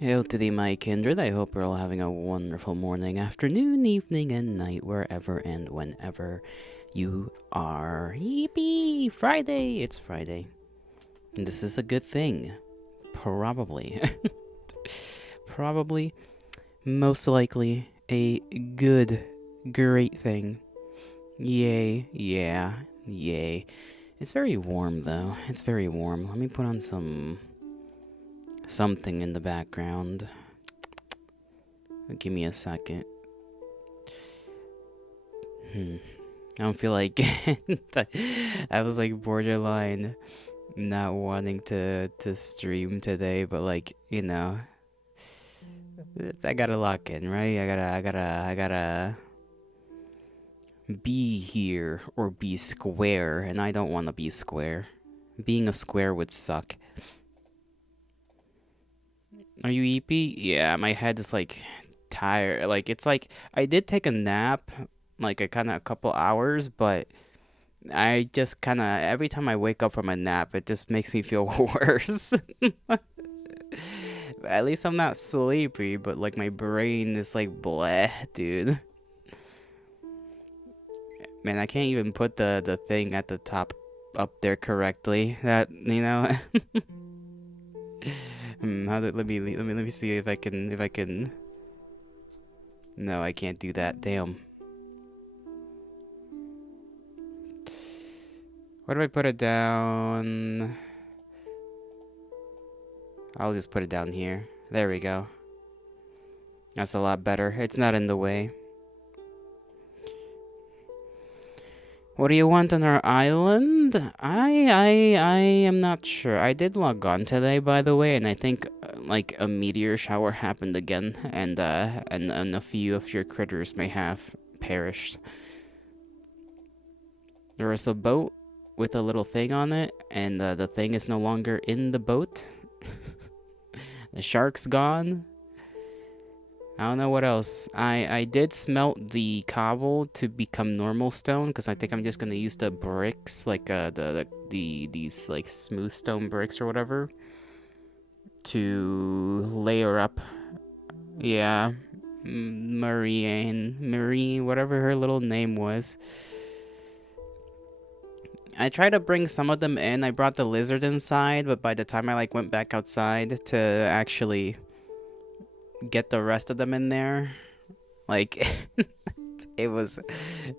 Hail to thee, my kindred. I hope you're all having a wonderful morning, afternoon, evening, and night, wherever and whenever you are. Yippee! Friday! It's Friday. And this is a good thing. Probably. Probably, most likely, a good, great thing. Yay, yeah, yay. It's very warm, though. It's very warm. Let me put on something in the background. Give me a second. I don't feel like I was like borderline not wanting to stream today, but like, you know, I gotta lock in, right? I gotta be here or be square, and I don't want to be square. Being a square would suck. Are you eepy? Yeah, my head is like tired. Like it's like I did take a nap, like a couple hours, but I just kind of every time I wake up from a nap, it just makes me feel worse. At least I'm not sleepy, but like my brain is like bleh, dude. Man, I can't even put the thing at the top up there correctly. That, you know. Let me see if I can. No, I can't do that. Damn. Where do I put it down? I'll just put it down here. There we go. That's a lot better. It's not in the way. What do you want on our island? I am not sure. I did log on today, by the way, and I think like a meteor shower happened again, and a few of your critters may have perished. There was a boat with a little thing on it, and the thing is no longer in the boat. The shark's gone. I don't know what else. I did smelt the cobble to become normal stone, because I think I'm just gonna use the bricks, like these like smooth stone bricks or whatever, to layer up. Yeah, Marie, whatever her little name was. I tried to bring some of them in. I brought the lizard inside, but by the time I like went back outside to actually get the rest of them in there, like it was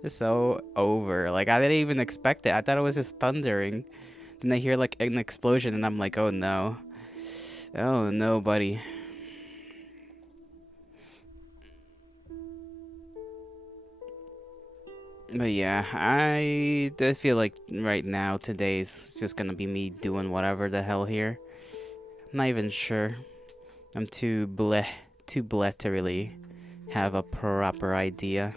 so over. Like I didn't even expect it. I thought it was just thundering. Then I hear like an explosion and I'm like, oh no. Oh no, buddy. But yeah, I feel like right now today's just gonna be me doing whatever the hell here. I'm not even sure. I'm too bleh to really have a proper idea.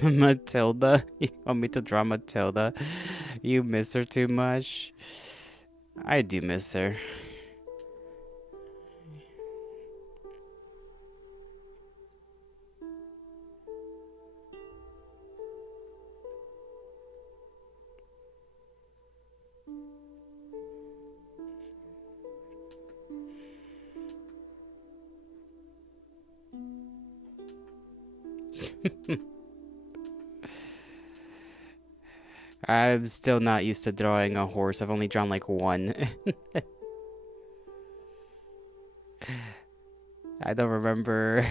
Matilda? You want me to draw Matilda? You miss her too much? I do miss her. I'm still not used to drawing a horse. I've only drawn like one. I don't remember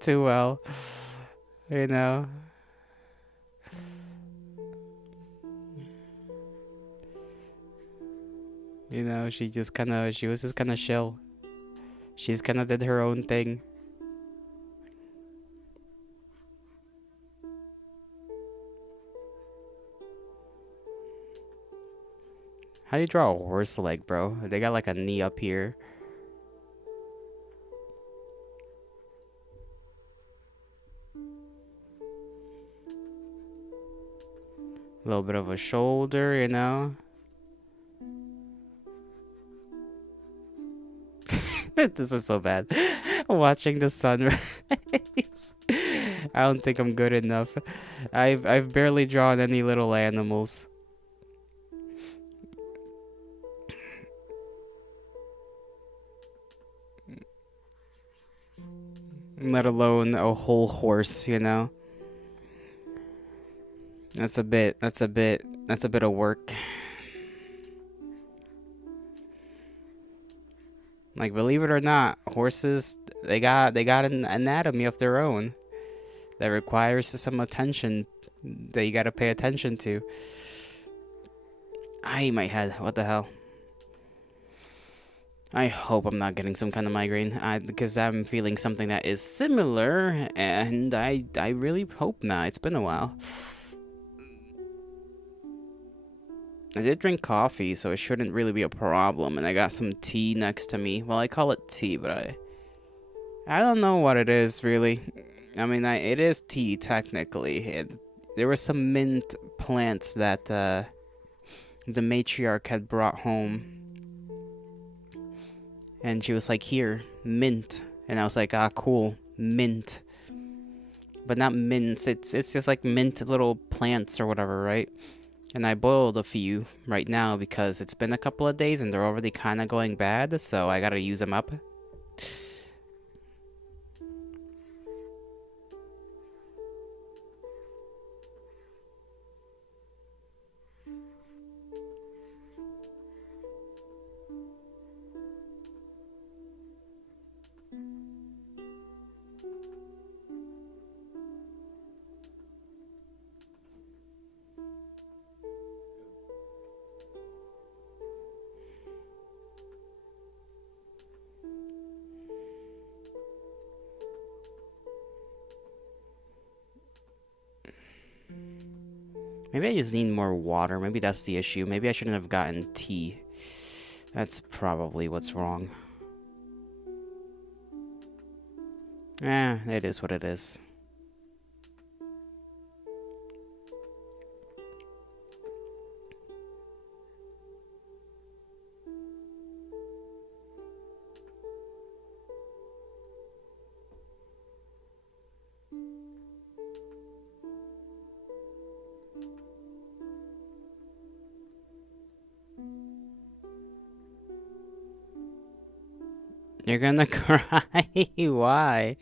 too well, you know. You know, she was just kind of chill. She's kind of did her own thing. How do you draw a horse leg, bro? They got like a knee up here. A little bit of a shoulder, you know. This is so bad. Watching the sunrise. I don't think I'm good enough. I've barely drawn any little animals. let alone a whole horse, you know? That's a bit of work. Like, believe it or not, horses, they got an anatomy of their own that requires some attention that you gotta pay attention to. I my head, what the hell? I hope I'm not getting some kind of migraine, because I'm feeling something that is similar, and I really hope not. It's been a while. I did drink coffee, so it shouldn't really be a problem, and I got some tea next to me. Well, I call it tea, but I don't know what it is, really. I mean, it is tea, technically. There were some mint plants that the matriarch had brought home. And she was like, here, mint. And I was like, ah, cool, mint. But not mints, it's just like mint little plants or whatever, right? And I boiled a few right now because it's been a couple of days and they're already kind of going bad, so I gotta use them up. Maybe I just need more water. Maybe that's the issue. Maybe I shouldn't have gotten tea. That's probably what's wrong. It is what it is. You're gonna cry? Why?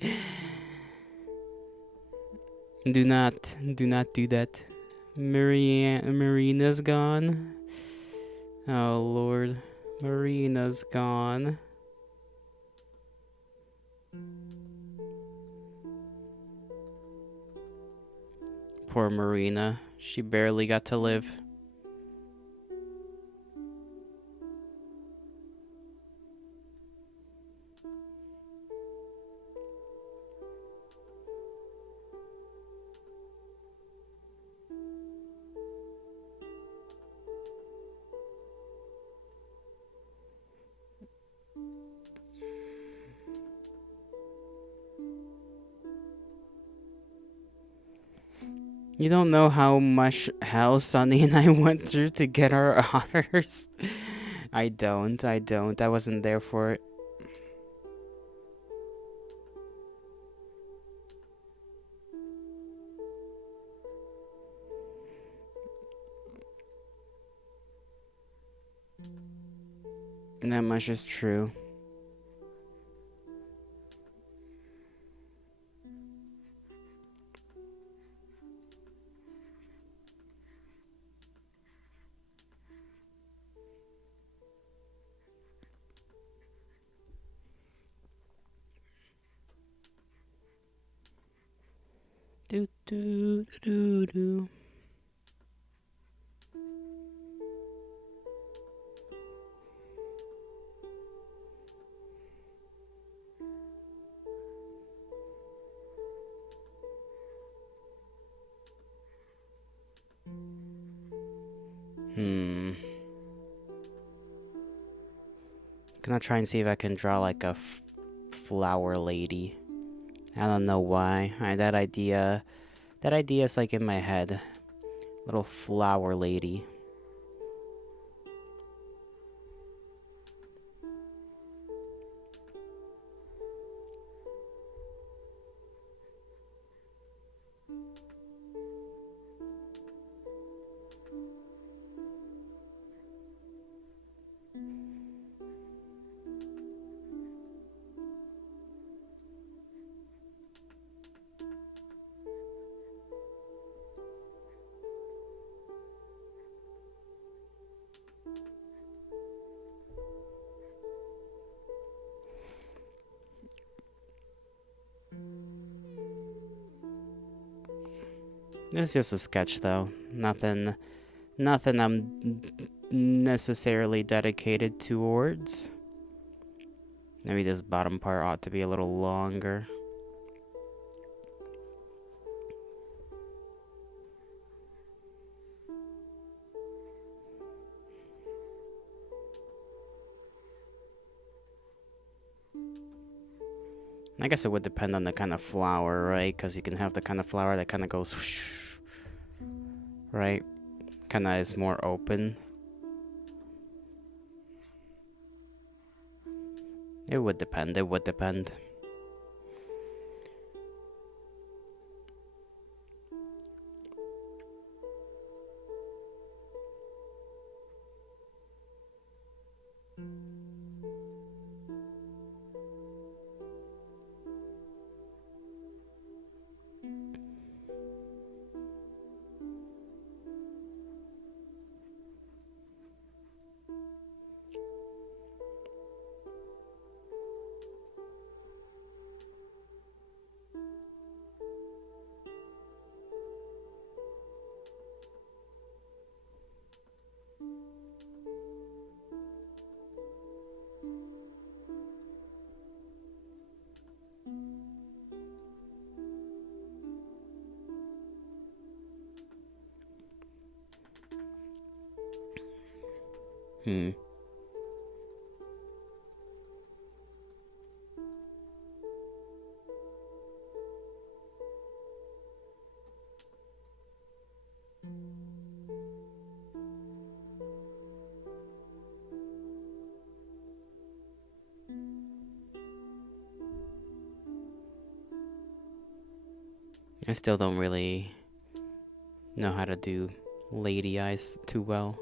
Do not do that. Marina's gone. Oh Lord, Marina's gone. Poor Marina. She barely got to live. You don't know how much hell Sunny and I went through to get our otters. I don't. I wasn't there for it. That much is true. Do do do do. Gonna try and see if I can draw like a flower lady. I don't know why. That idea is like in my head. Little flower lady. It's just a sketch though. Nothing I'm necessarily dedicated towards. Maybe this bottom part ought to be a little longer. I guess it would depend on the kind of flower, right? Because you can have the kind of flower that kind of goes whoosh, right? Kind of is more open. It would depend. It would depend. Hmm. I still don't really know how to do lady eyes too well.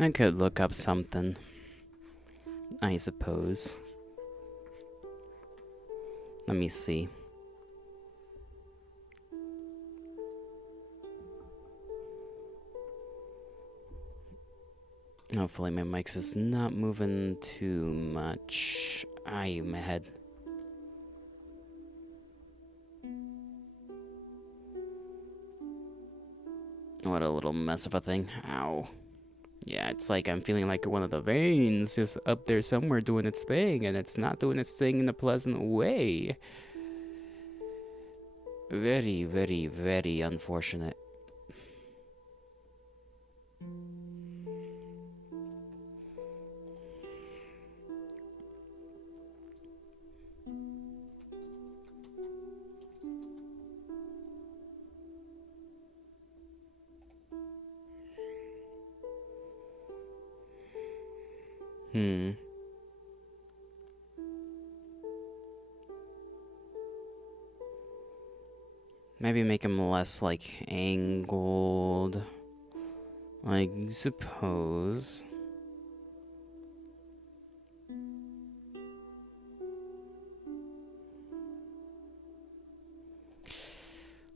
I could look up something, I suppose. Let me see. Hopefully my mic is not moving too much. Aye, my head. What a little mess of a thing. Ow. Yeah, it's like I'm feeling like one of the veins is up there somewhere doing its thing, and it's not doing its thing in a pleasant way. Very, very, very unfortunate. Maybe make him less, like, angled. I suppose.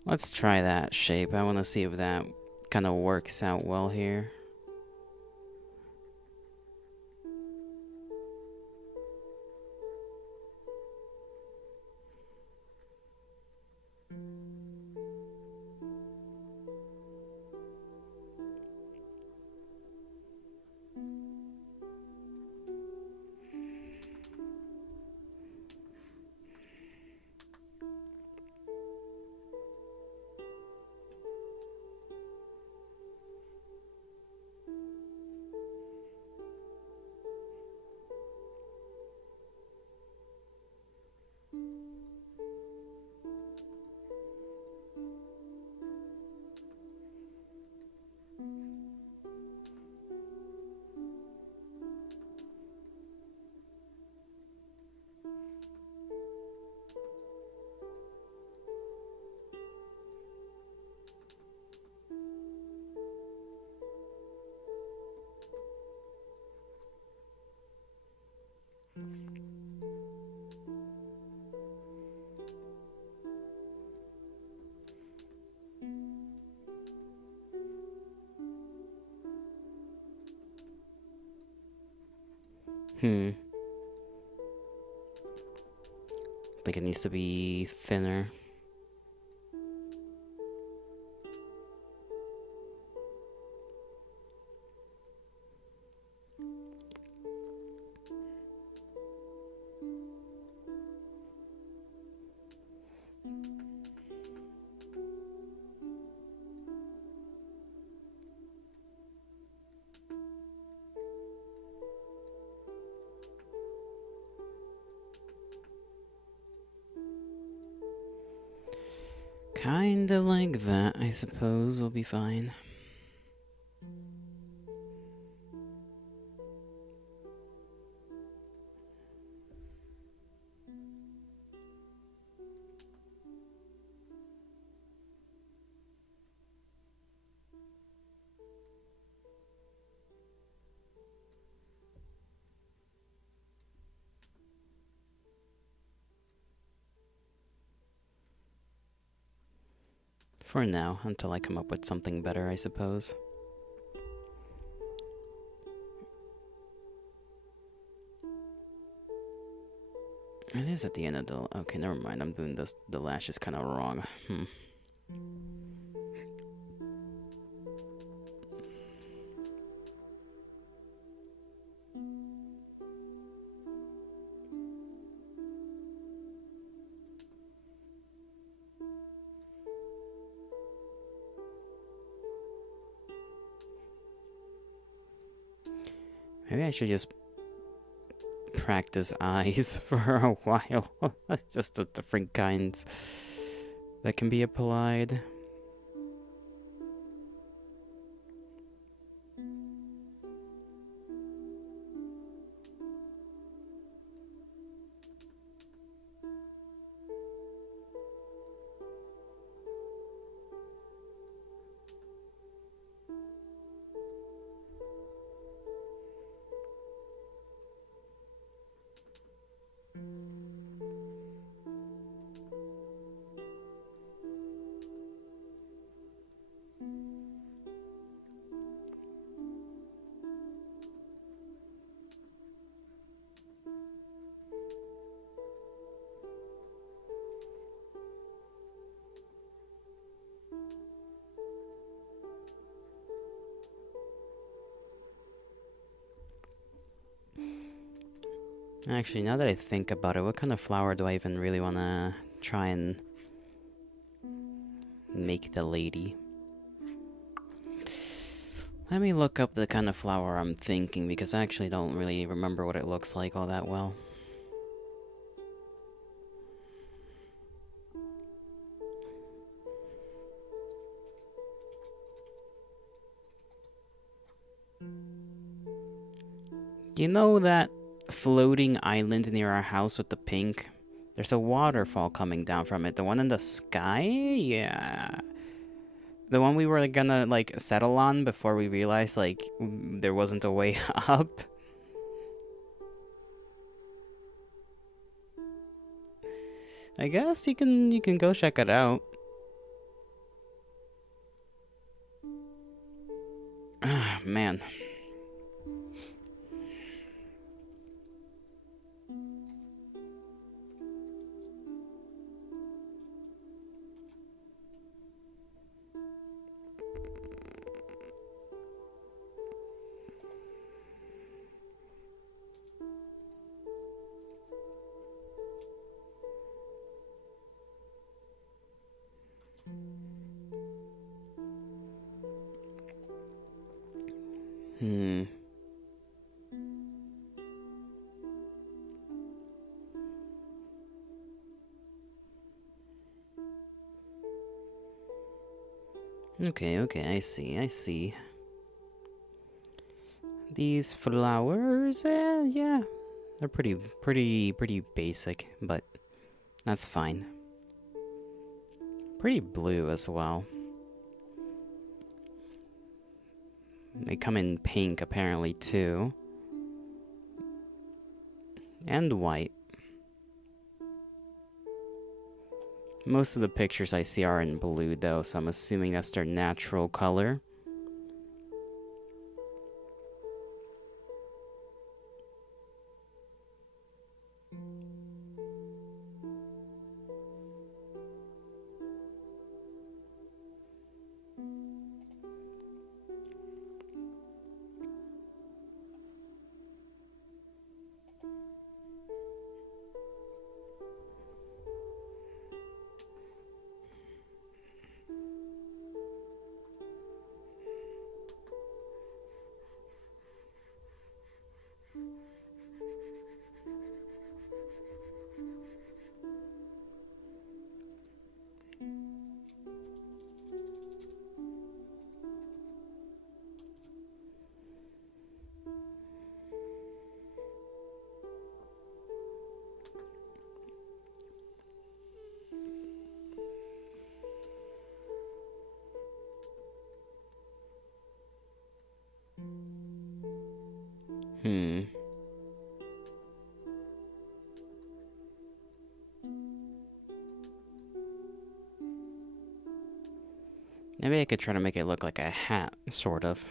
Let's try that shape. I want to see if that kind of works out well here. I think it needs to be thinner. Kinda like that, I suppose, will be fine. For now, until I come up with something better, I suppose. It is at the end of the... Okay, never mind. I'm doing this. The lashes kind of wrong. Maybe I should just practice eyes for a while. Just the different kinds that can be applied. Actually, now that I think about it, what kind of flower do I even really want to try and make the lady? Let me look up the kind of flower I'm thinking, because I actually don't really remember what it looks like all that well. You know that floating island near our house with the pink? There's a waterfall coming down from it. The one in the sky? Yeah. The one we were gonna, like, settle on before we realized, like, there wasn't a way up. I guess you can go check it out. Ah, man. Okay, I see. These flowers, yeah, they're pretty basic, but that's fine. Pretty blue as well. They come in pink, apparently, too. And white. Most of the pictures I see are in blue, though, so I'm assuming that's their natural color. Hmm. Maybe I could try to make it look like a hat, sort of.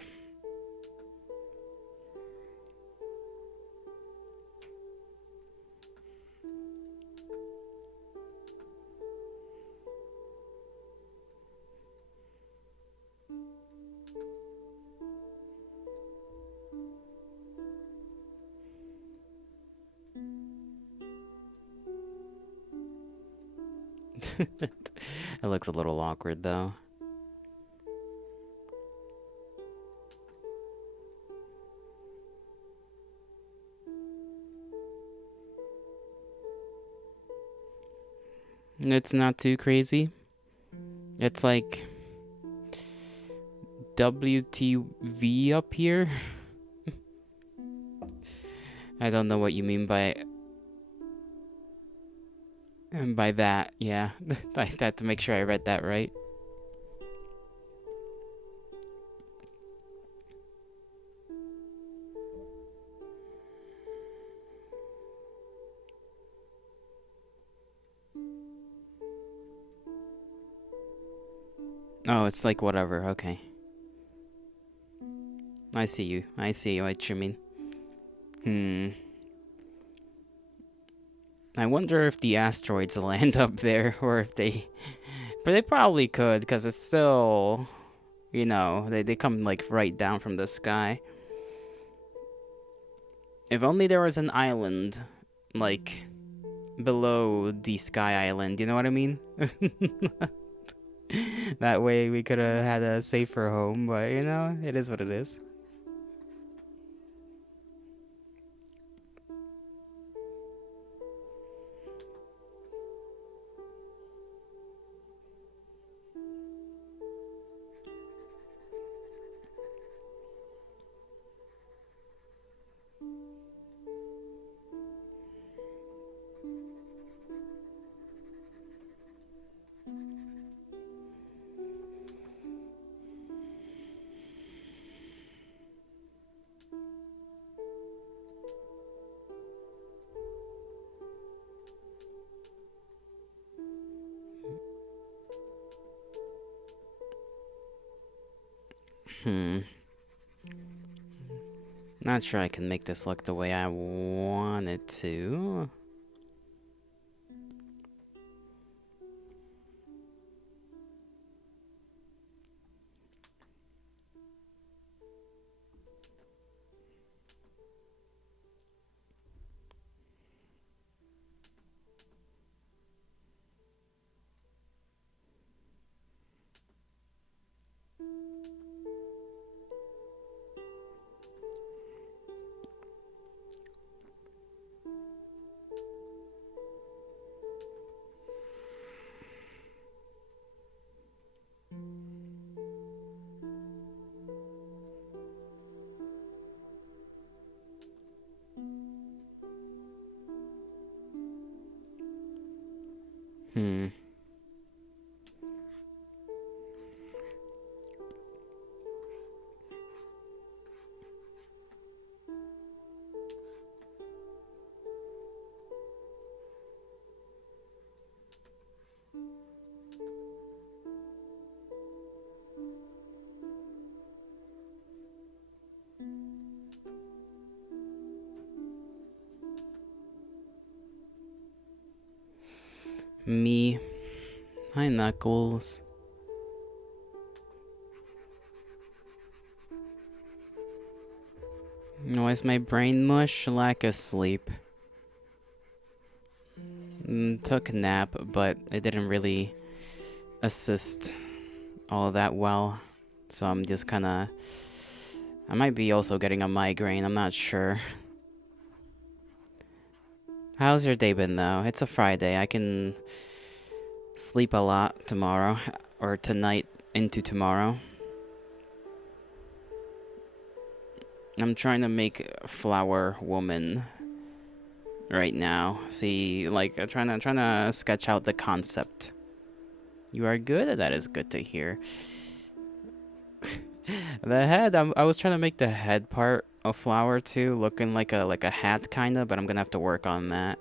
It looks a little awkward, though. It's not too crazy. It's like WTV up here. I don't know what you mean by that. Yeah, I had to make sure I read that right. Oh, it's like whatever. Okay. I see you. I see what you mean. I wonder if the asteroids land up there, or if they... But they probably could, because it's still... You know, they come, like, right down from the sky. If only there was an island, like, below the sky island, you know what I mean? That way we could have had a safer home, but, you know, it is what it is. Not sure I can make this look the way I want it to. Me. Hi, Knuckles. Why is my brain mush? Lack of sleep. Took a nap, but it didn't really assist all that well. So I'm just kinda... I might be also getting a migraine, I'm not sure. How's your day been, though? It's a Friday. I can sleep a lot tomorrow, or tonight into tomorrow. I'm trying to make Flower Woman right now. See, like, I'm trying to sketch out the concept. You are good? That is good to hear. The head, I was trying to make the head part a flower too, looking like a hat kinda, but I'm gonna have to work on that.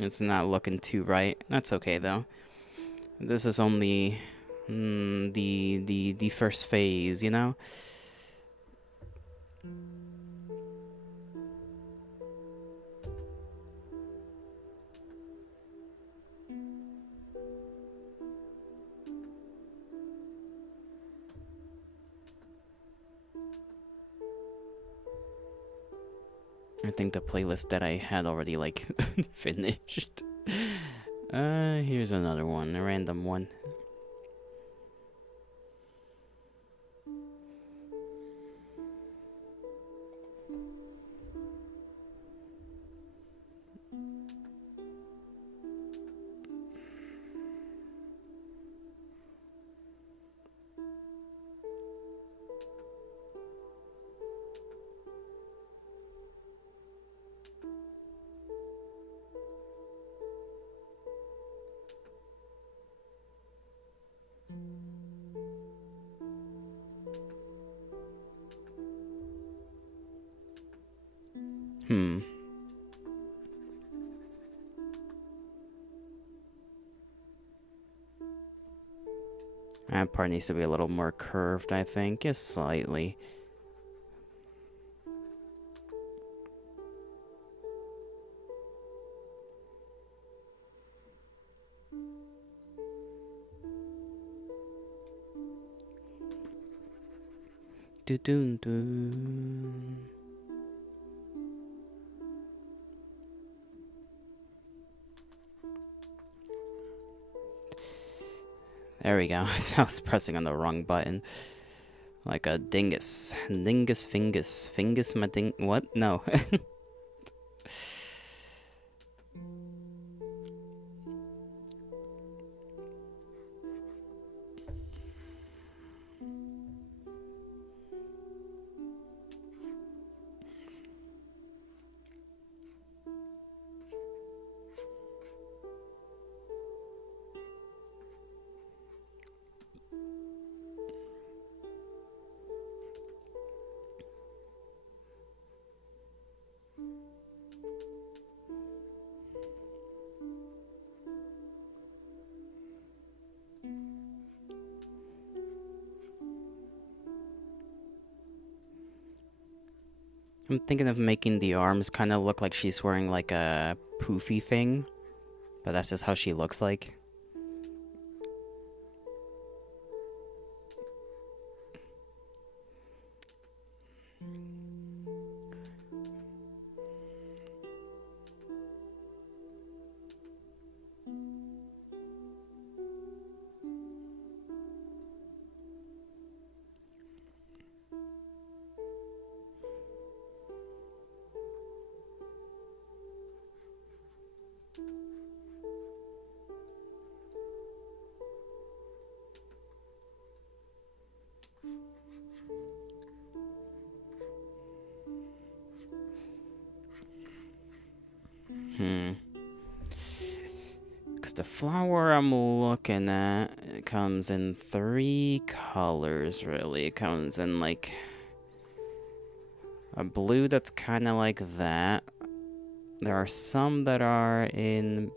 It's not looking too right. That's okay though. This is only the first phase, you know? I think the playlist that I had already like finished. Here's another one, a random one. That part needs to be a little more curved, I think, just slightly. Do-do-do. There we go. I was pressing on the wrong button. Like a dingus. Dingus fingus. Fingus my ding. What? No. I'm thinking of making the arms kind of look like she's wearing like a poofy thing. But that's just how she looks like. Because the flower I'm looking at, it comes in 3 colors, really. It comes in, like, a blue that's kind of like that. There are some that are in,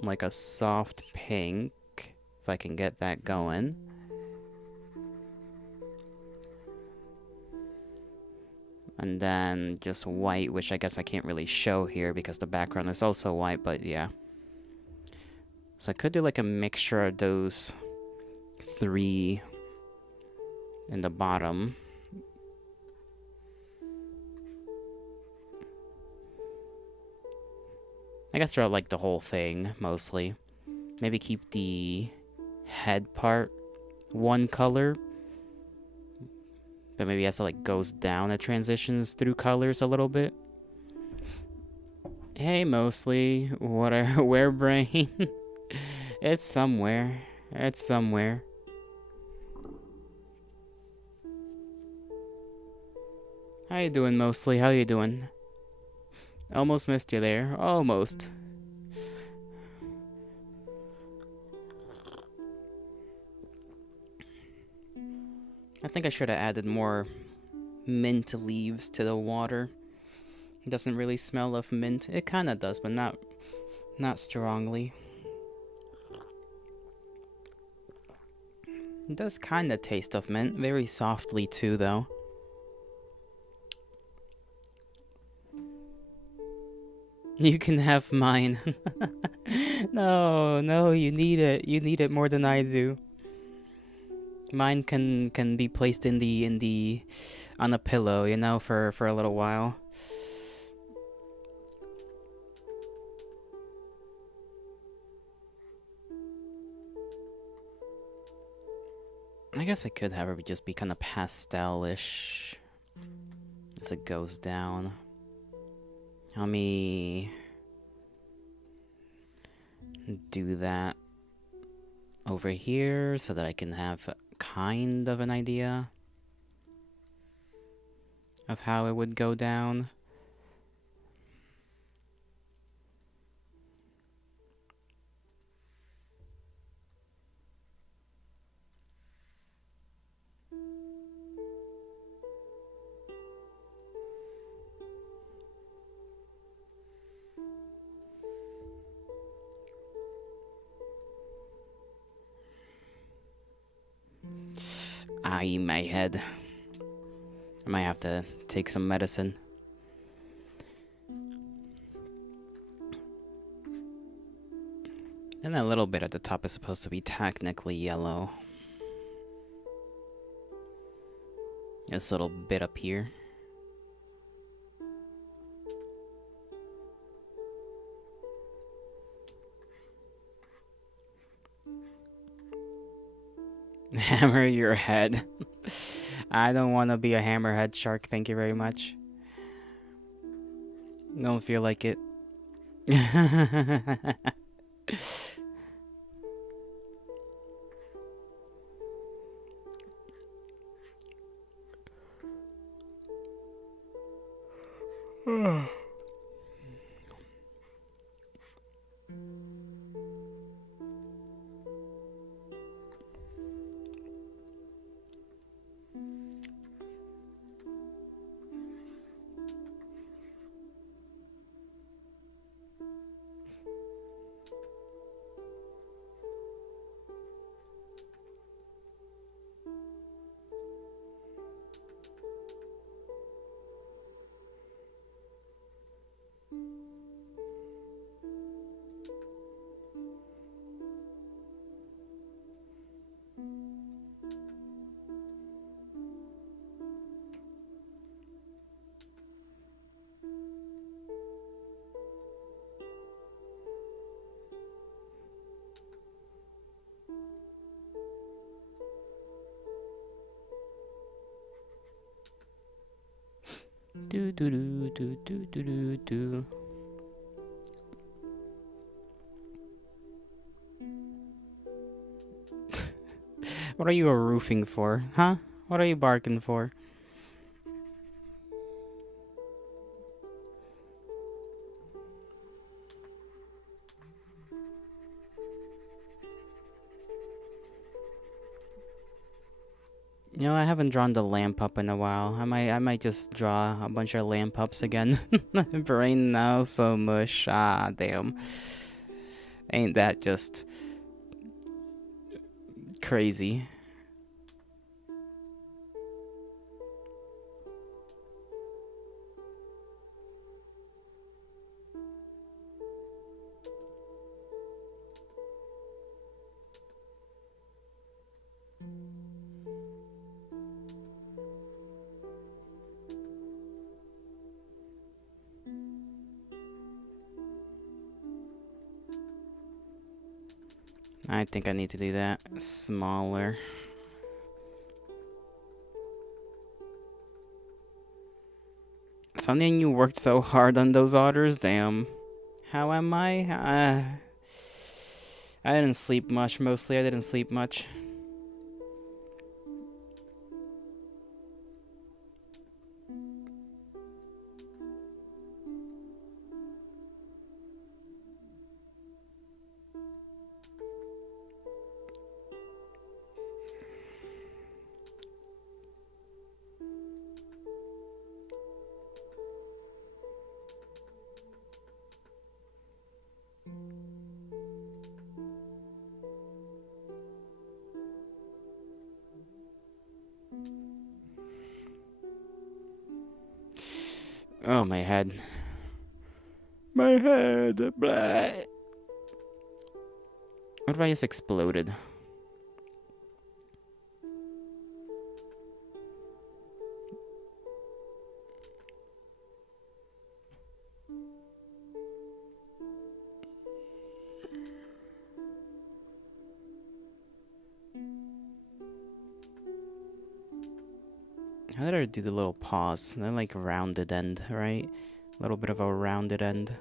like, a soft pink, if I can get that going. And then just white, which I guess I can't really show here because the background is also white, but yeah. So I could do like a mixture of those 3 in the bottom. I guess throughout like the whole thing, mostly. Maybe keep the head part one color. But maybe as it like goes down, it transitions through colors a little bit. Hey, mostly. What are where brain? It's somewhere. It's somewhere. How you doing, mostly? How you doing? Almost missed you there. Almost. I think I should have added more mint leaves to the water. It doesn't really smell of mint. It kind of does, but not strongly. It does kind of taste of mint, very softly too, though. You can have mine. No, you need it. You need it more than I do. Mine can be placed in the on a pillow, you know, for a little while. I guess it could, however, just be kind of pastel-ish as it goes down. Let me do that over here so that I can have kind of an idea of how it would go down. My head. I might have to take some medicine. And that little bit at the top is supposed to be technically yellow. This little bit up here. Hammer your head. I don't want to be a hammerhead shark, thank you very much. Don't feel like it. Do do do do do do do do. What are you a roofing for, huh? What are you barking for? You know, I haven't drawn the lamp up in a while. I might just draw a bunch of lamp ups again. Brain now so mush. Ah, damn. Ain't that just crazy? I think I need to do that smaller. Sonia, you worked so hard on those otters, damn. How am I? I didn't sleep much, mostly. I didn't sleep much. Oh, my head. My head. Blah. What if I just exploded? How did I do the little pause? They're like rounded end, right? A little bit of a rounded end.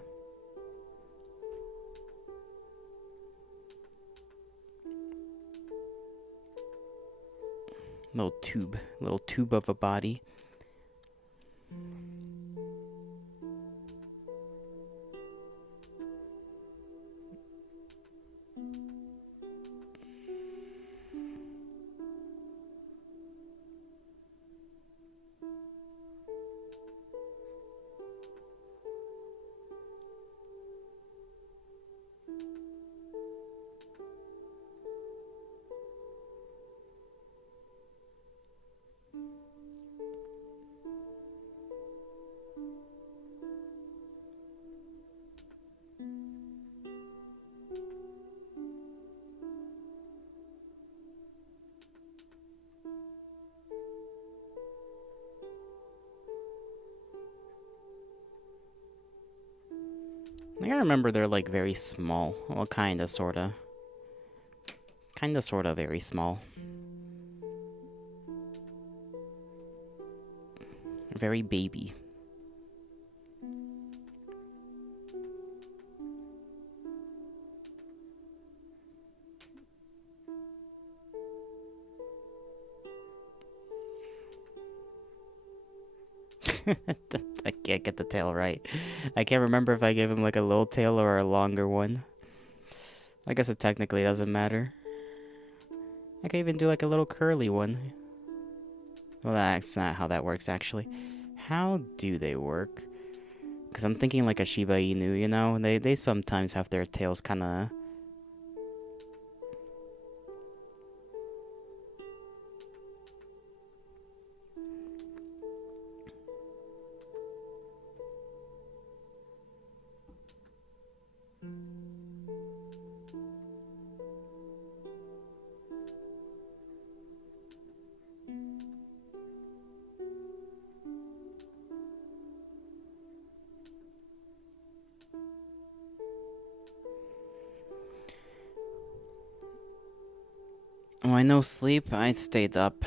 Little tube of a body. I think I remember they're like very small. Well, kinda, sorta. Kinda, sorta, very small. Very baby. I can't get the tail right. I can't remember if I gave him like a little tail or a longer one. I guess it technically doesn't matter. I could even do like a little curly one. Well, that's not how that works actually. How do they work? Because I'm thinking like a Shiba Inu, you know? They sometimes have their tails kind of... When I no sleep, I stayed up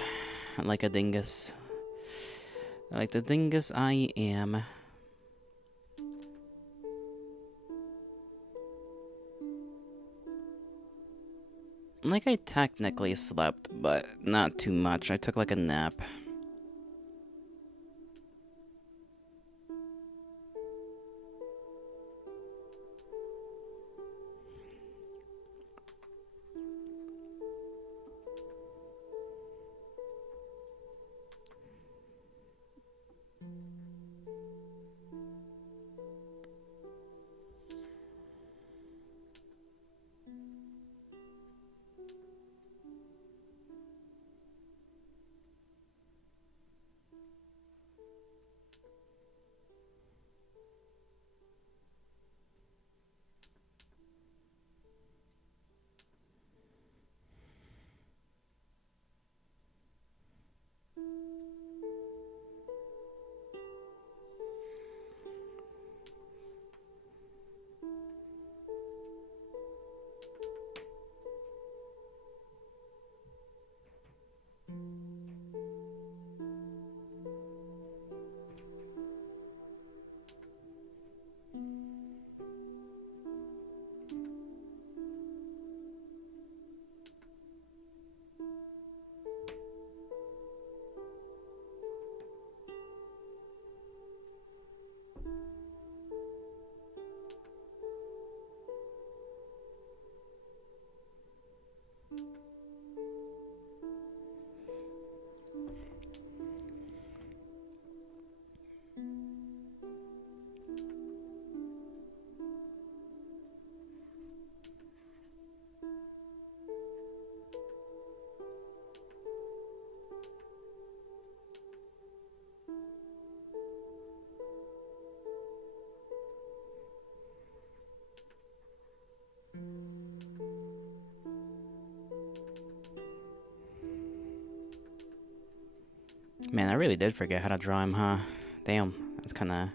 like a dingus. Like the dingus I am. Like I technically slept, but not too much. I took like a nap. Man, I really did forget how to draw him, huh? Damn, that's kinda...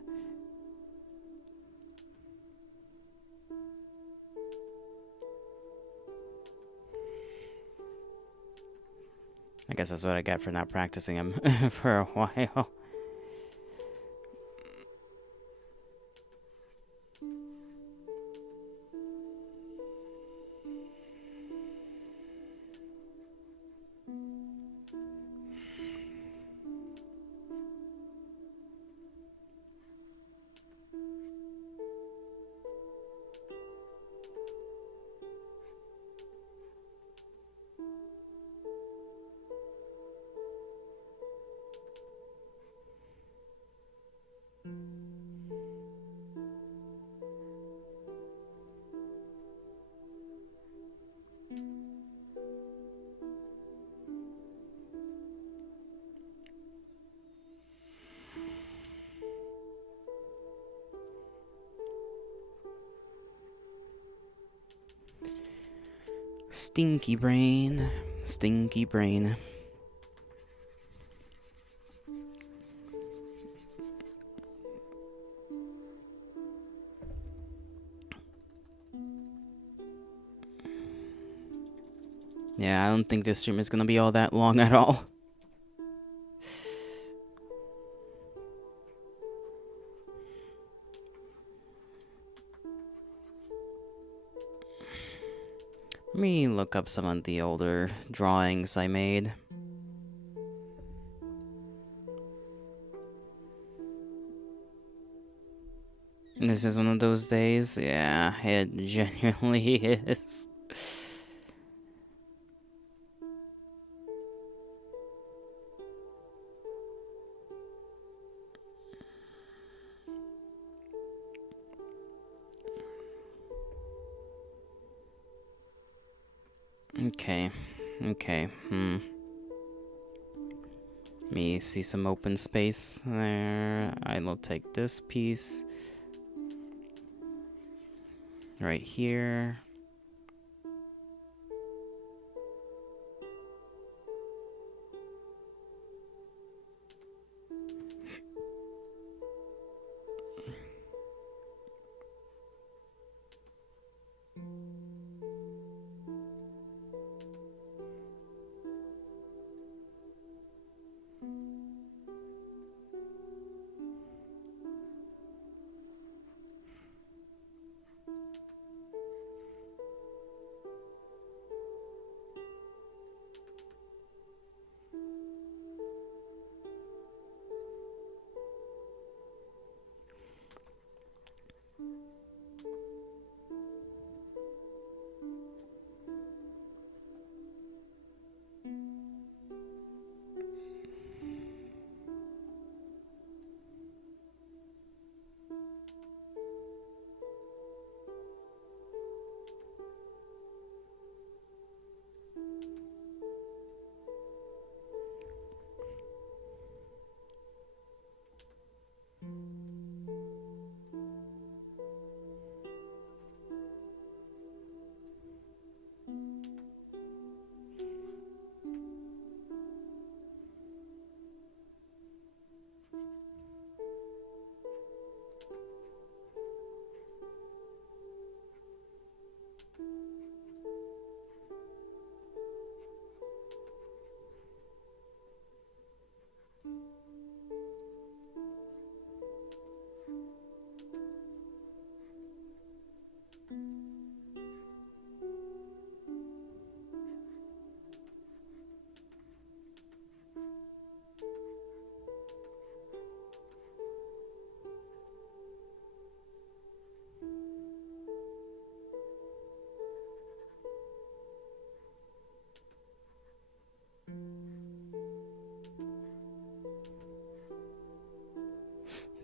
I guess that's what I get for not practicing him for a while. Stinky brain. Stinky brain. Yeah, I don't think this stream is gonna be all that long at all. Let me look up some of the older drawings I made. This is one of those days. Yeah, it genuinely is. Okay. Okay. Let me see some open space there. I will take this piece right here.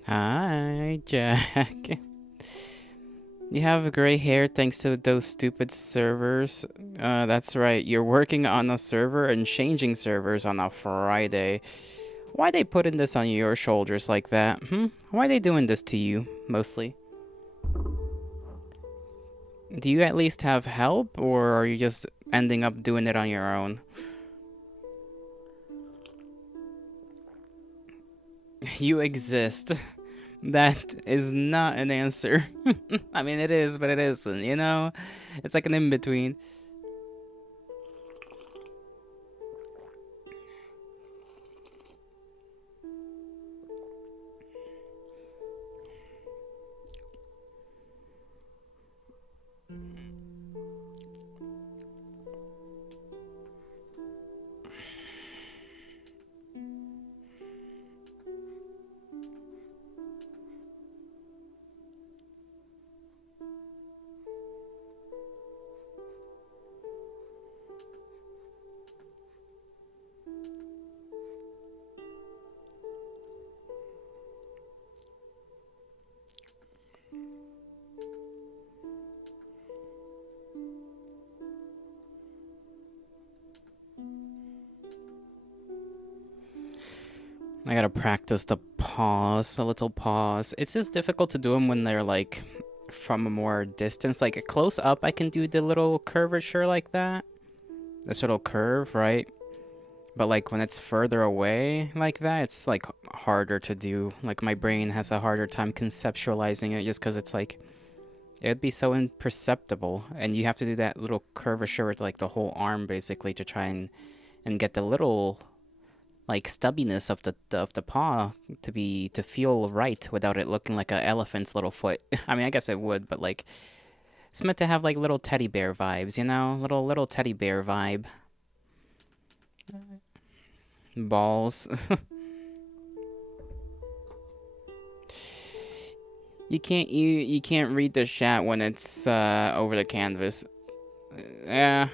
Hi, Jack. You have gray hair thanks to those stupid servers. That's right. You're working on a server and changing servers on a Friday. Why they putting this on your shoulders like that? Why they doing this to you, mostly? Do you at least have help, or are you just ending up doing it on your own? You exist. That is not an answer. I mean, it is, but it isn't, you know? It's like an in-between. I gotta practice the pause, a little pause. It's just difficult to do them when they're like from a more distance. Like close up, I can do the little curvature like that. This little curve, right? But like when it's further away like that, it's like harder to do. Like my brain has a harder time conceptualizing it just because it's like, it would be so imperceptible. And you have to do that little curvature with like the whole arm basically to try and get the little like stubbiness of the paw to feel right without it looking like a elephant's little foot. I mean, I guess it would, but like it's meant to have like little teddy bear vibes, you know, little teddy bear vibe. Balls. You can't read the chat when it's over the canvas. Yeah.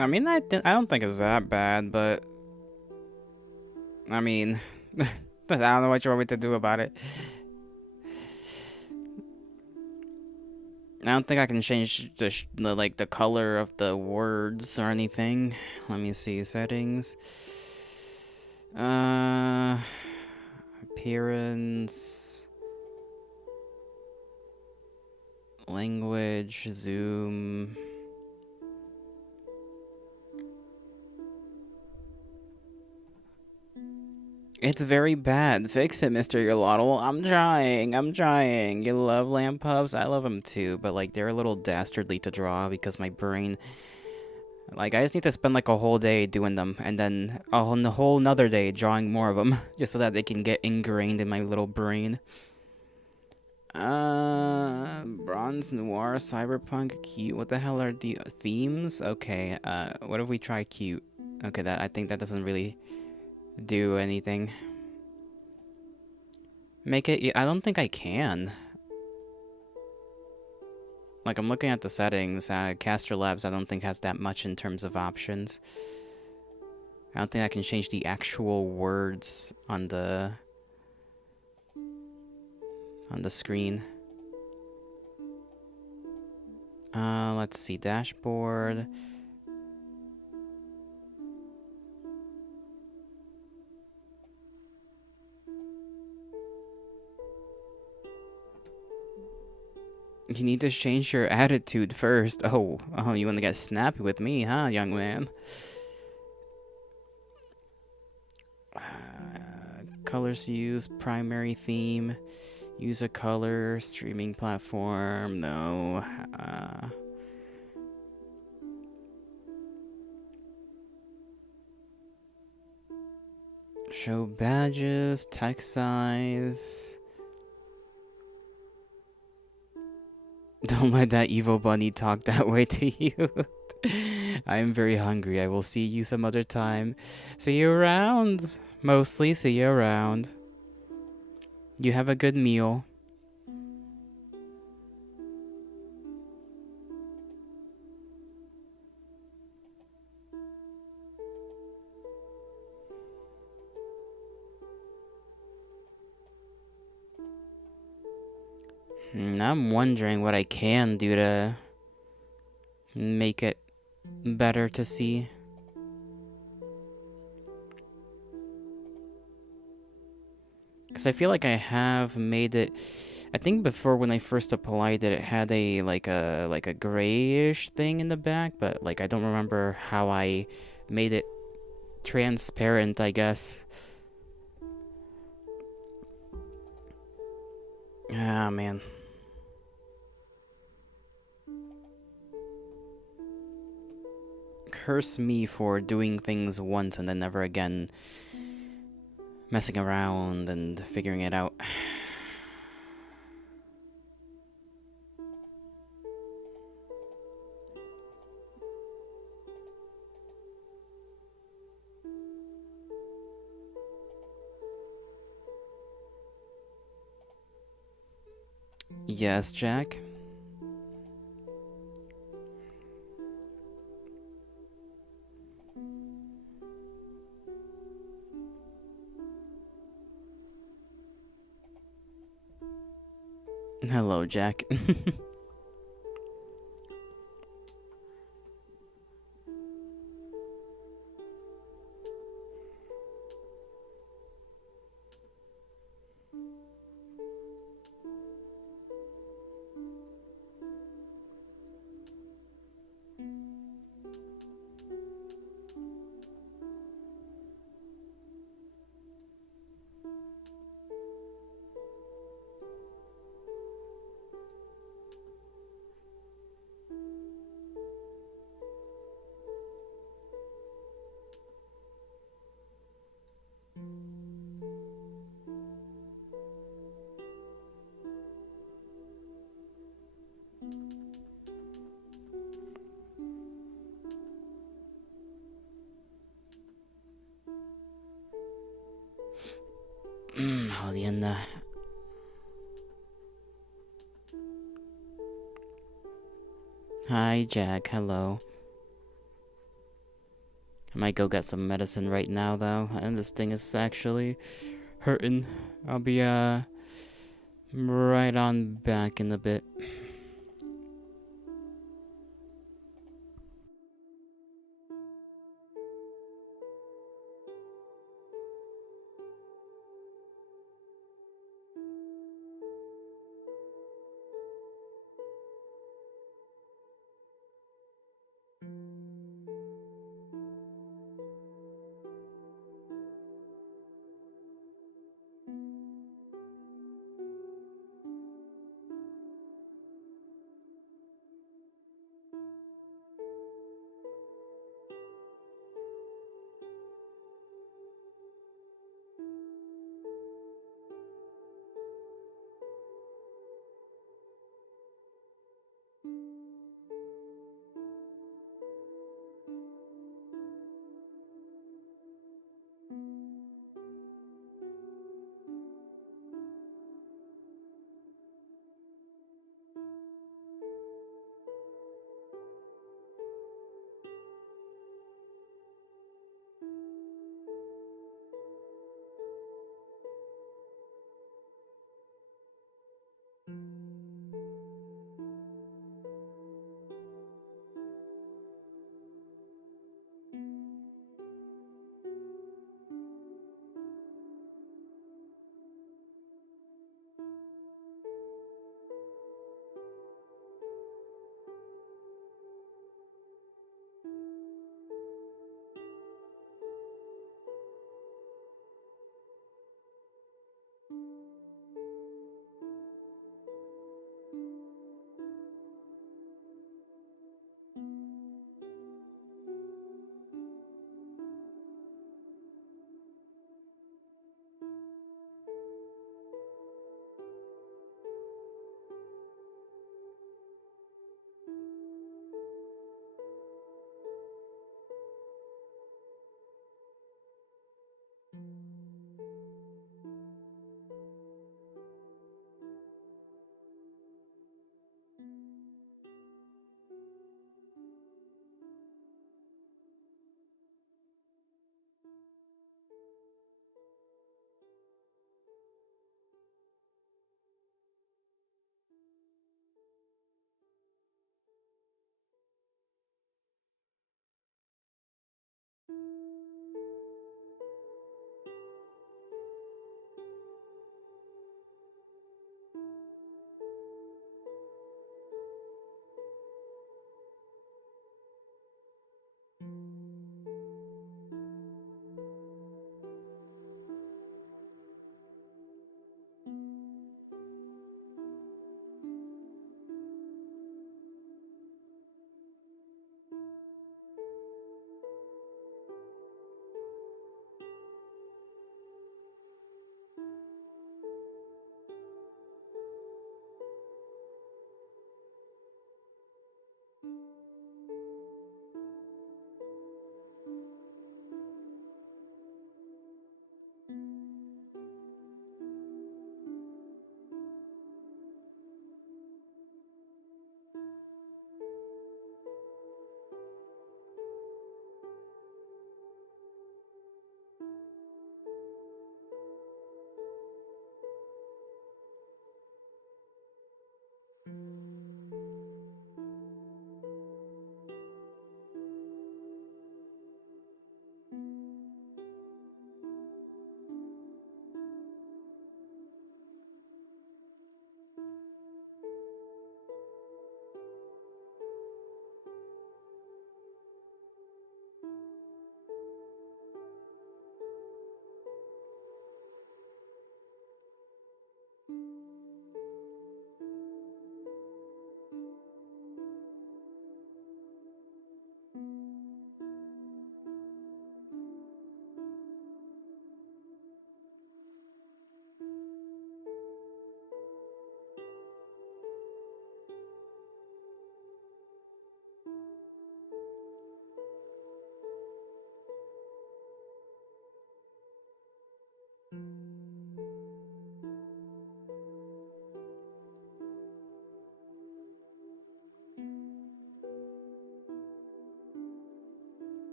I mean, I don't think it's that bad, but I mean, I don't know what you want me to do about it. I don't think I can change the like the color of the words or anything. Let me see settings. Appearance, language, zoom. It's very bad. Fix it, Mr. Yolotl. I'm trying. You love lamp pubs? I love them too, but like they're a little dastardly to draw because my brain, like I just need to spend like a whole day doing them and then a whole nother day drawing more of them just so that they can get ingrained in my little brain. Bronze, noir, cyberpunk, cute. What the hell are the themes? Okay, what if we try cute? Okay, I think that doesn't really do anything. Make it. I don't think I can. Like, I'm looking at the settings. Caster Labs, I don't think has that much in terms of options. I don't think I can change the actual words on the screen. Let's see. Dashboard. You need to change your attitude first. Oh, you want to get snappy with me, huh, young man? Colors used, primary theme, use a color, streaming platform, no. Show badges, text size. Don't let that evil bunny talk that way to you. I am very hungry. I will see you some other time. See you around. Mostly see you around. You have a good meal. I'm wondering what I can do to make it better to see. Because I feel like I have made it. I think before when I first applied it, it had a like a grayish thing in the back, but like I don't remember how I made it transparent, I guess. Ah, man. Curse me for doing things once and then never again messing around and figuring it out. Yes, Jack? Hello, Jack. Jodienda. Hi, Jack. Hello. I might go get some medicine right now, though. And this thing is actually hurting. I'll be, right on back in a bit.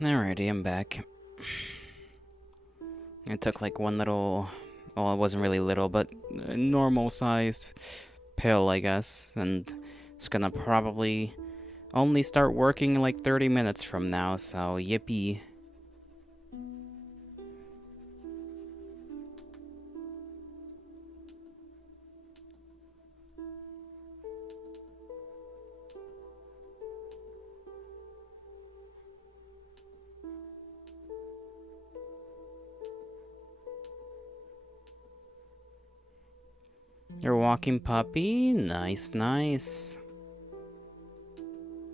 Alrighty, I'm back. I took like one little, well, it wasn't really little, but a normal-sized pill, I guess, and it's gonna probably only start working in like 30 minutes from now, so yippee. You're walking puppy? Nice, nice.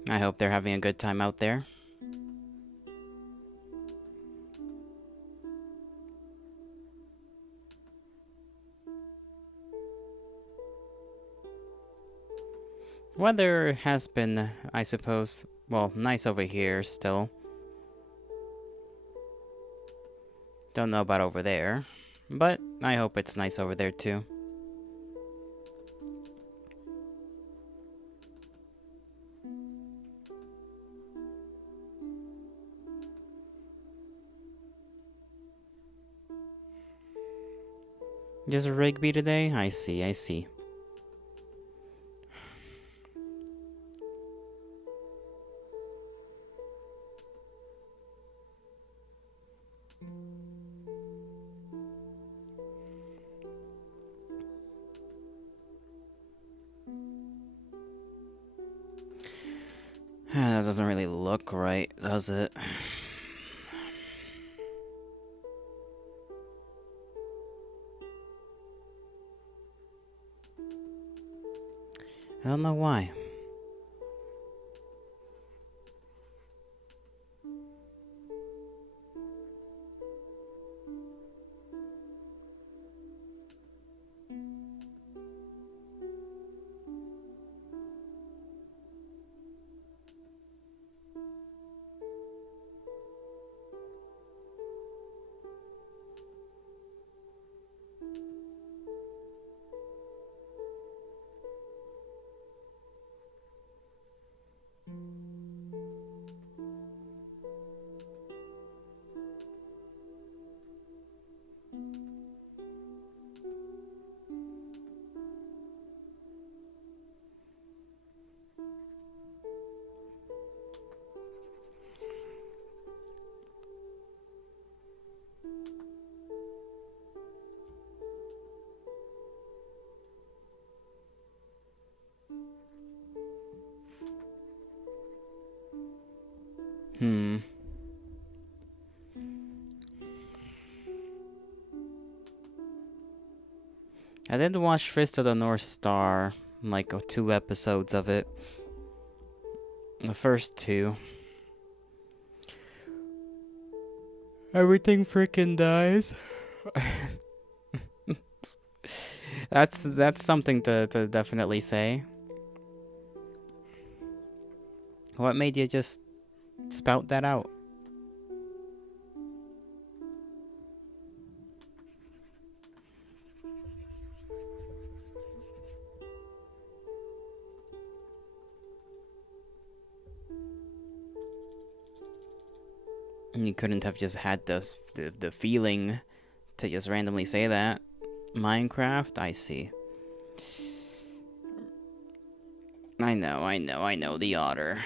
I hope they're having a good time out there. Weather has been, I suppose, well, nice over here still. Don't know about over there, but I hope it's nice over there too. Just Rigby today? I see, I see. That doesn't really look right, does it? I don't know why. I did watch Fist of the North Star, like 2 episodes of it. The first 2. Everything freaking dies. That's something to definitely say. What made you just spout that out? You couldn't have just had the feeling to just randomly say that. Minecraft? I see. I know, the otter.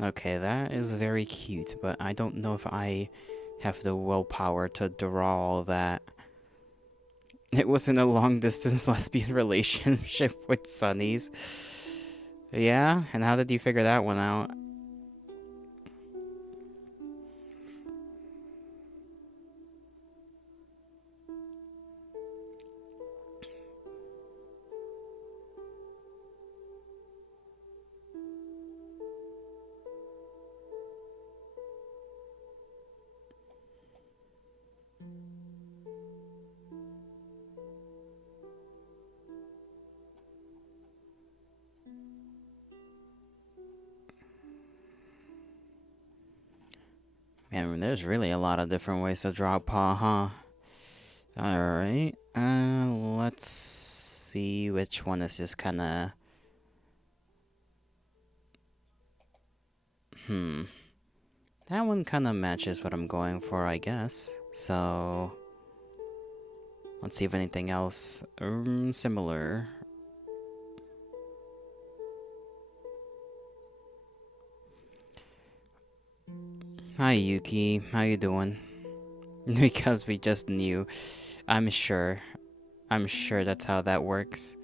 Okay, that is very cute, but I don't know if I have the willpower to draw all that. It wasn't a long-distance lesbian relationship with Sunnies. Yeah? And how did you figure that one out? Man, there's really a lot of different ways to draw a paw, huh? Alright, let's see which one is just kinda... That one kinda matches what I'm going for, I guess. So... let's see if anything else similar. Hi Yuki, how you doing? Because we just knew. I'm sure that's how that works.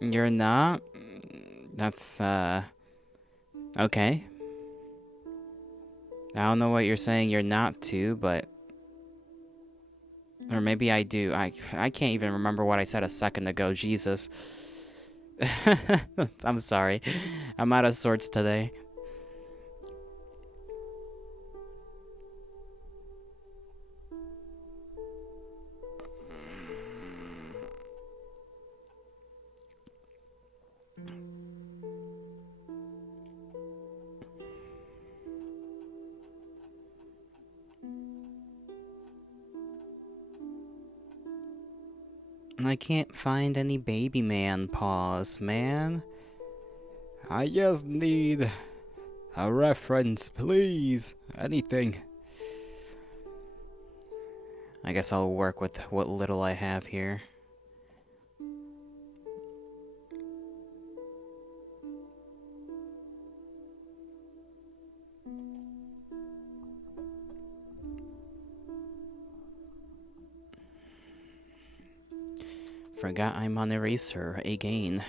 You're not? That's, okay. I don't know what you're saying you're not to, but... or maybe I do. I can't even remember what I said a second ago, Jesus. I'm sorry. I'm out of sorts today. I can't find any baby man paws, man. I just need a reference, please. Anything. I guess I'll work with what little I have here. Forgot I'm on eraser again.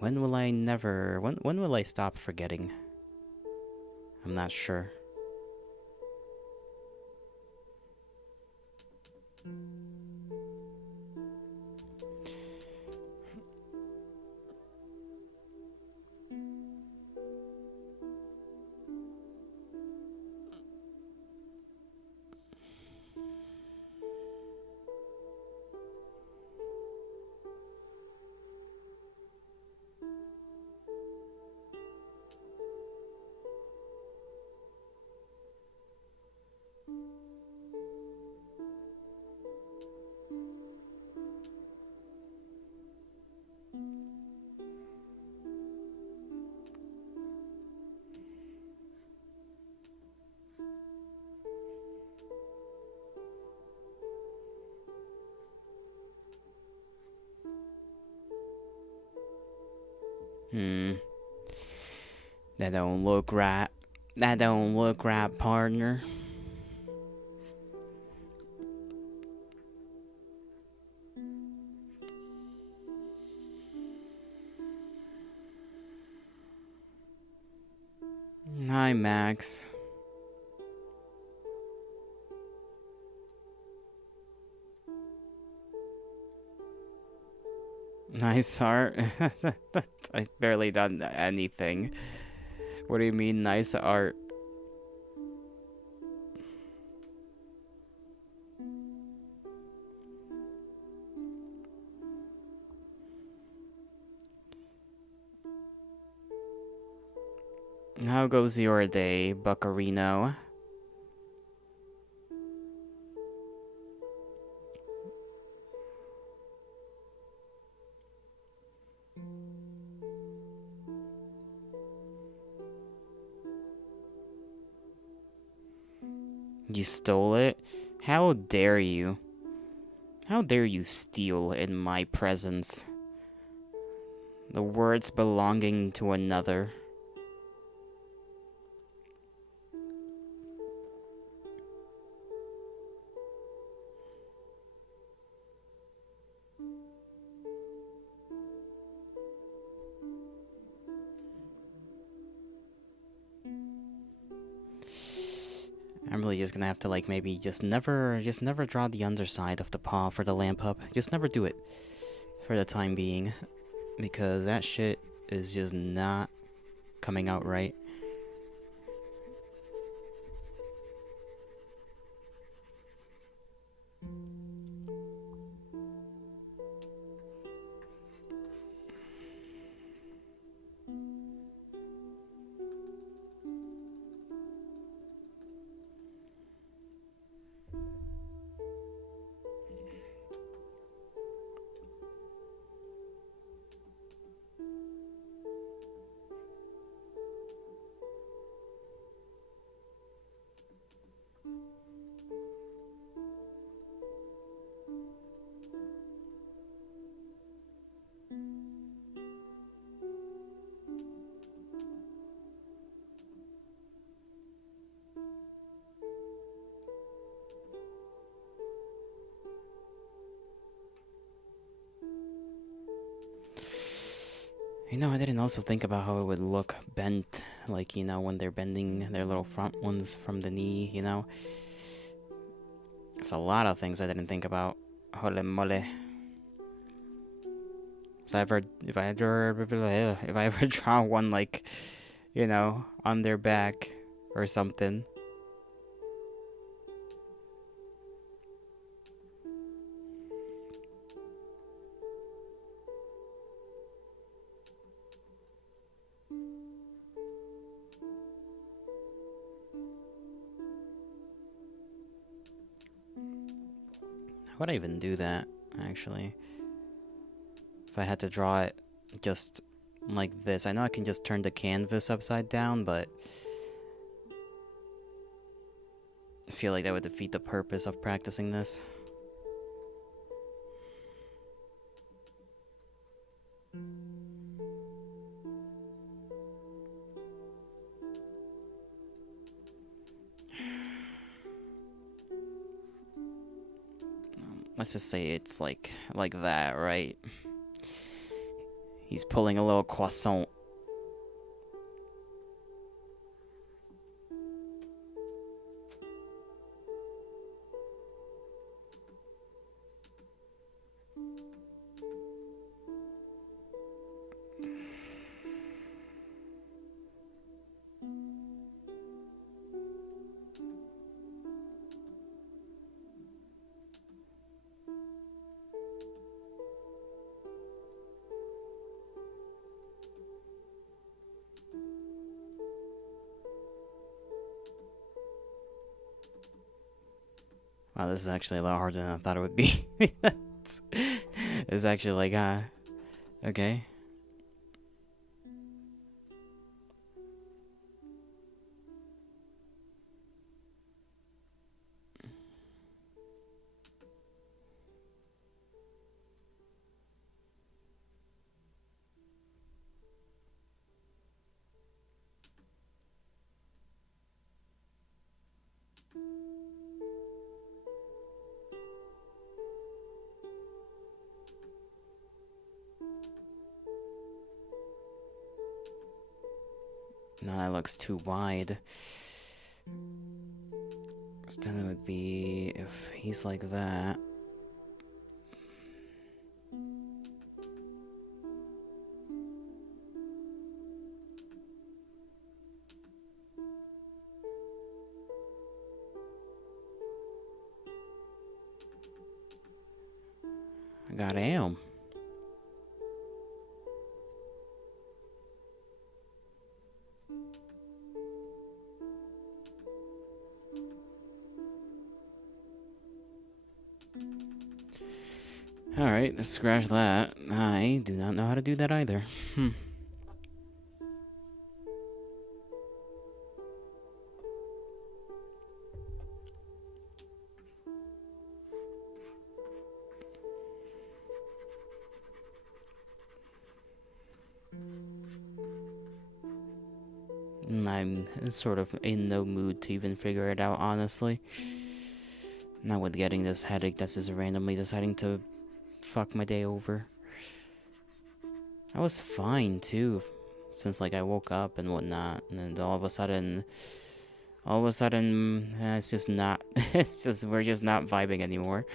When will I stop forgetting? I'm not sure. That don't look right. That don't look right, partner. Hi, Max. Nice art. I've barely done anything. What do you mean, nice art? How goes your day, Buccarino? You stole it? How dare you? How dare you steal in my presence? The words belonging to another. I'm really just gonna have to, like, maybe just never draw the underside of the paw for the lamp pup. Just never do it for the time being, because that shit is just not coming out right. You know, I didn't also think about how it would look bent, like, you know, when they're bending their little front ones from the knee, you know? There's a lot of things I didn't think about. Hole mole. So if I ever draw one, like, you know, on their back or something. How would I even do that, actually? If I had to draw it just like this. I know I can just turn the canvas upside down, but I feel like that would defeat the purpose of practicing this. Let's just say it's like that, right? He's pulling a little croissant. Wow, this is actually a lot harder than I thought it would be. It's actually like, okay. No, that looks too wide. So then it would be if he's like that. Goddamn. Alright, let's scratch that. I do not know how to do that either. I'm sort of in no mood to even figure it out, honestly. Not with getting this headache that's just randomly deciding to fuck my day over. I was fine, too, since, like, I woke up and whatnot, and then all of a sudden, it's just not, we're just not vibing anymore.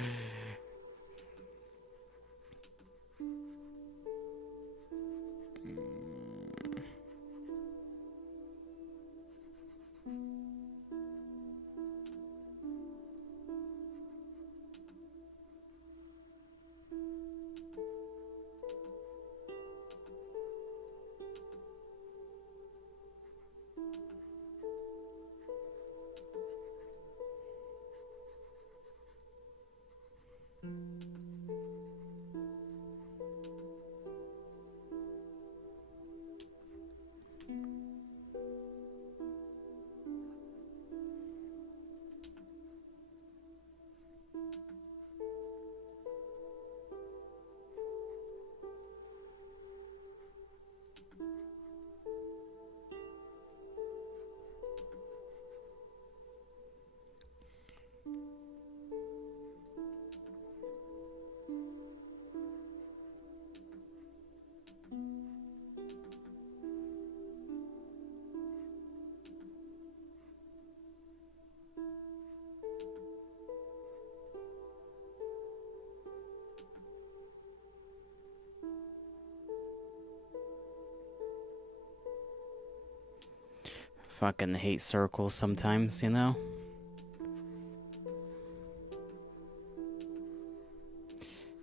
fucking hate circles sometimes, you know?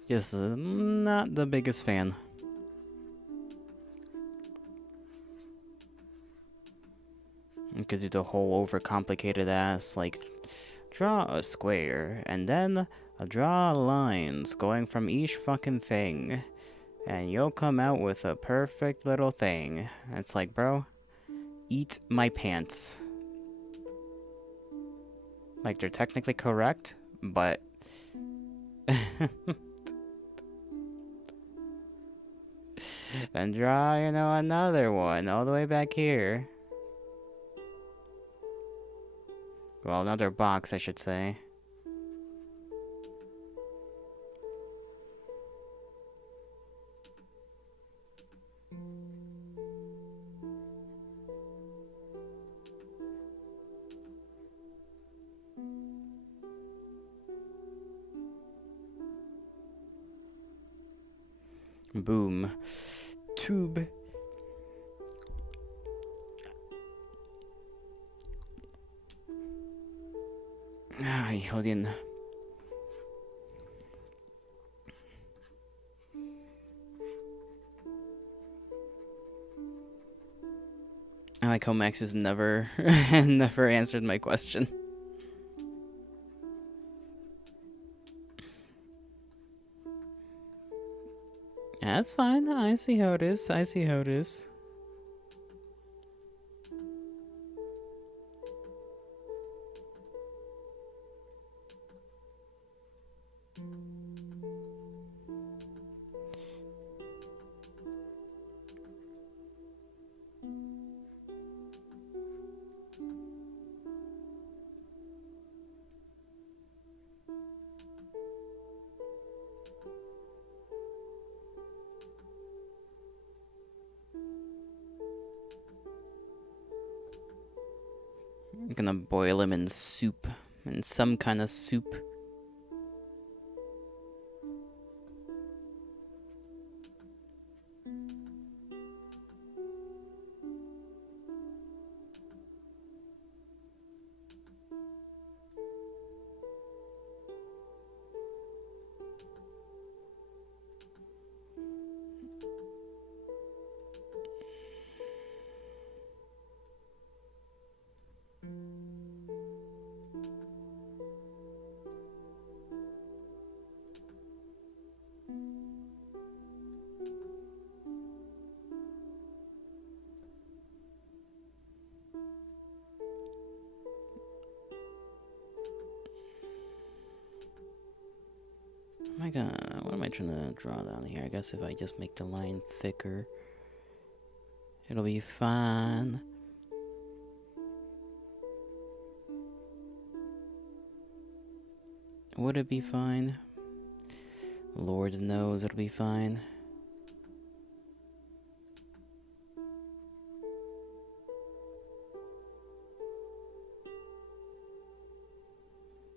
Just not the biggest fan. You could do the whole overcomplicated ass, like, draw a square, and then draw lines going from each fucking thing. And you'll come out with a perfect little thing. It's like, bro, eat my pants. Like, they're technically correct, but... Then draw, you know, another one all the way back here. Well, another box, I should say. Boom. Tube. Ay, jodiendo. I like how Max has never never answered my question. That's fine. I see how it is. I see how it is. I'm gonna boil him in soup. In some kind of soup. What am I trying to draw down here? I guess if I just make the line thicker, it'll be fine. Would it be fine? Lord knows it'll be fine.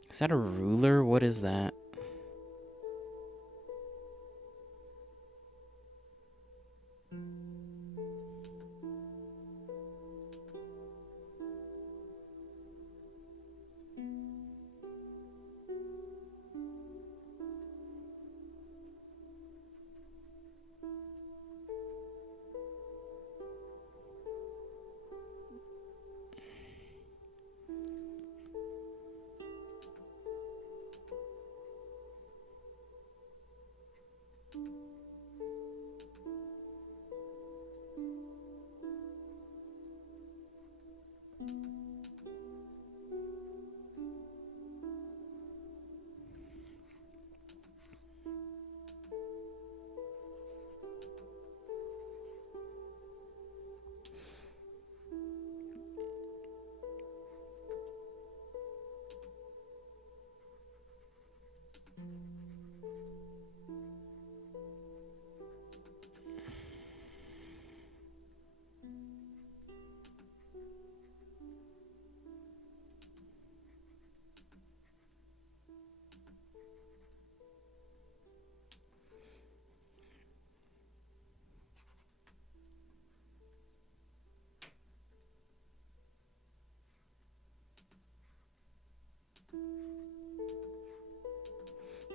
Is that a ruler? What is that?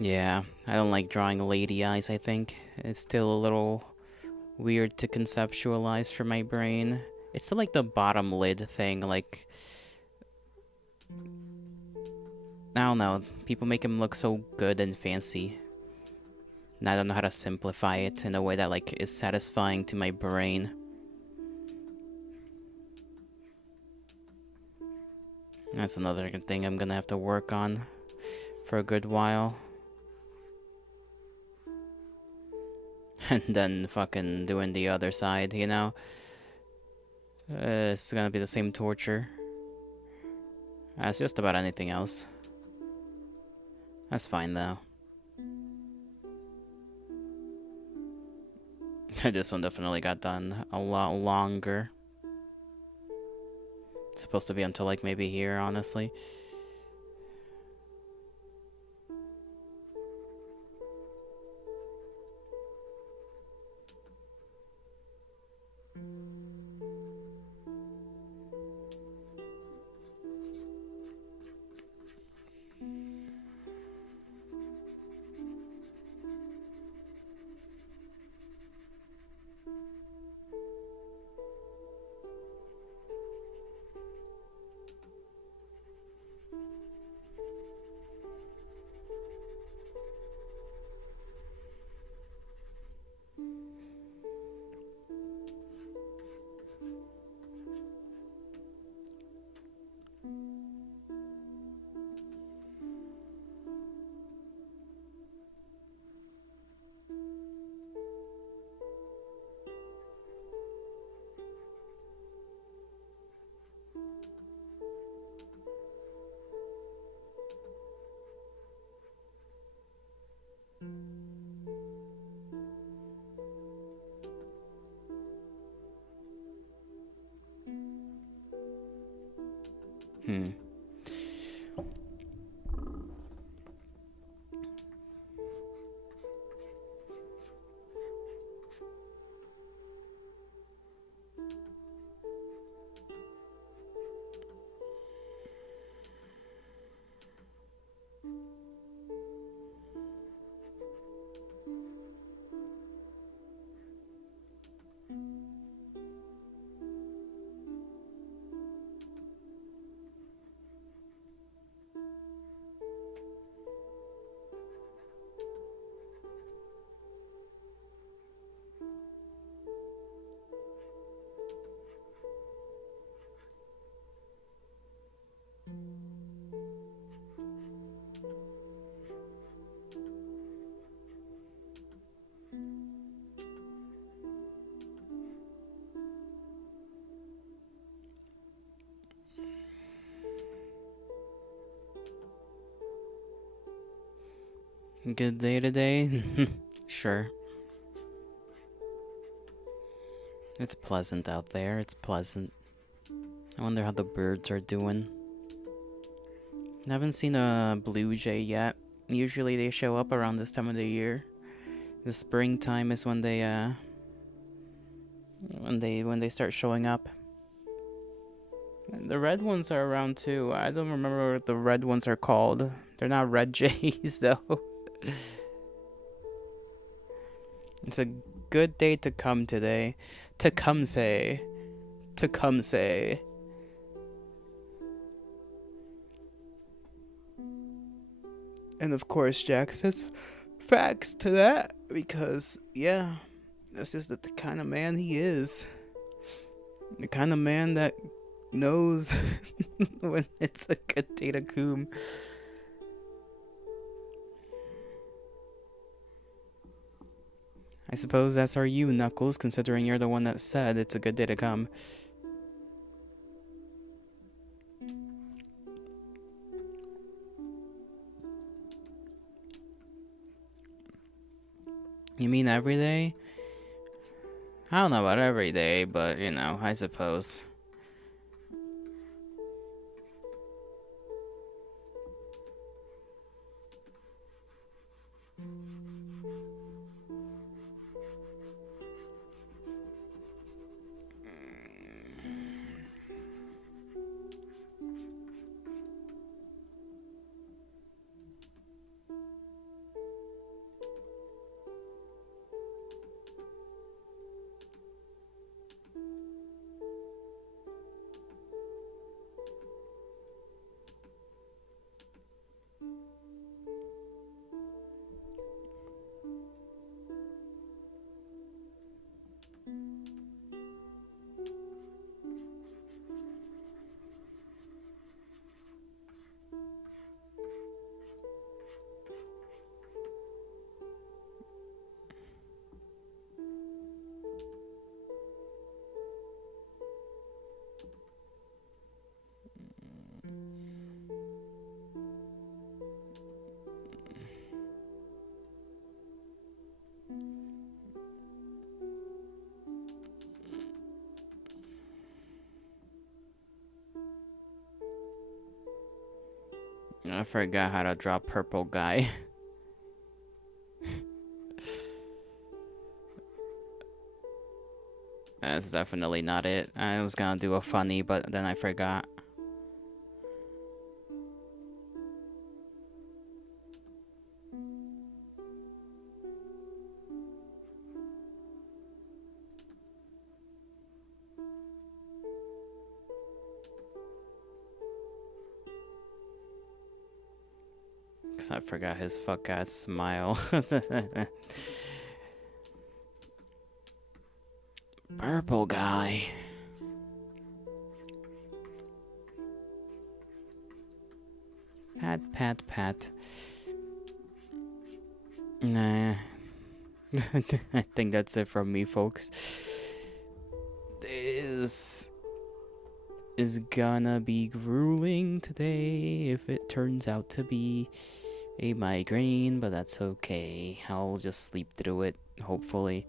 Yeah, I don't like drawing lady eyes, I think. It's still a little weird to conceptualize for my brain. It's still like the bottom lid thing, like, I don't know, people make him look so good and fancy. And I don't know how to simplify it in a way that, like, is satisfying to my brain. That's another thing I'm gonna have to work on for a good while. And then fucking doing the other side, you know? It's gonna be the same torture as just about anything else. That's fine though. This one definitely got done a lot longer. It's supposed to be until like maybe here, honestly. Hmm. Good day today? Sure. It's pleasant out there. It's pleasant. I wonder how the birds are doing. I haven't seen a blue jay yet. Usually they show up around this time of the year. The springtime is when they start showing up. And the red ones are around too. I don't remember what the red ones are called. They're not red jays though. It's a good day to come today. To come say. To come say. And of course, Jack says facts to that because, yeah, this is the kind of man he is. The kind of man that knows when it's a good day to come. I suppose that's our you, Knuckles, considering you're the one that said it's a good day to come. You mean every day? I don't know about every day, but, you know, I suppose. I forgot how to draw purple guy. That's definitely not it. I was gonna do a funny, but then I forgot. Cause I forgot his fuck ass smile. Purple guy. Pat, pat, pat. Nah. I think that's it from me, folks. This is gonna be grueling today if it turns out to be a migraine, but that's okay. I'll just sleep through it, hopefully.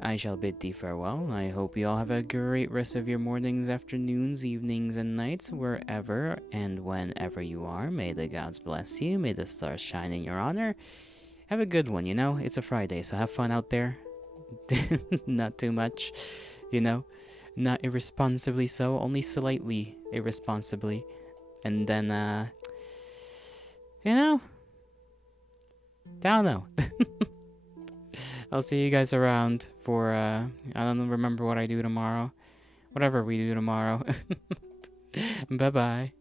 I shall bid thee farewell. I hope you all have a great rest of your mornings, afternoons, evenings, and nights, wherever and whenever you are. May the gods bless you. May the stars shine in your honor. Have a good one, you know? It's a Friday, so have fun out there. Not too much, you know? Not irresponsibly so, only slightly irresponsibly. And then, you know? I don't know. I'll see you guys around for, I don't remember what I do tomorrow. Whatever we do tomorrow. Bye-bye.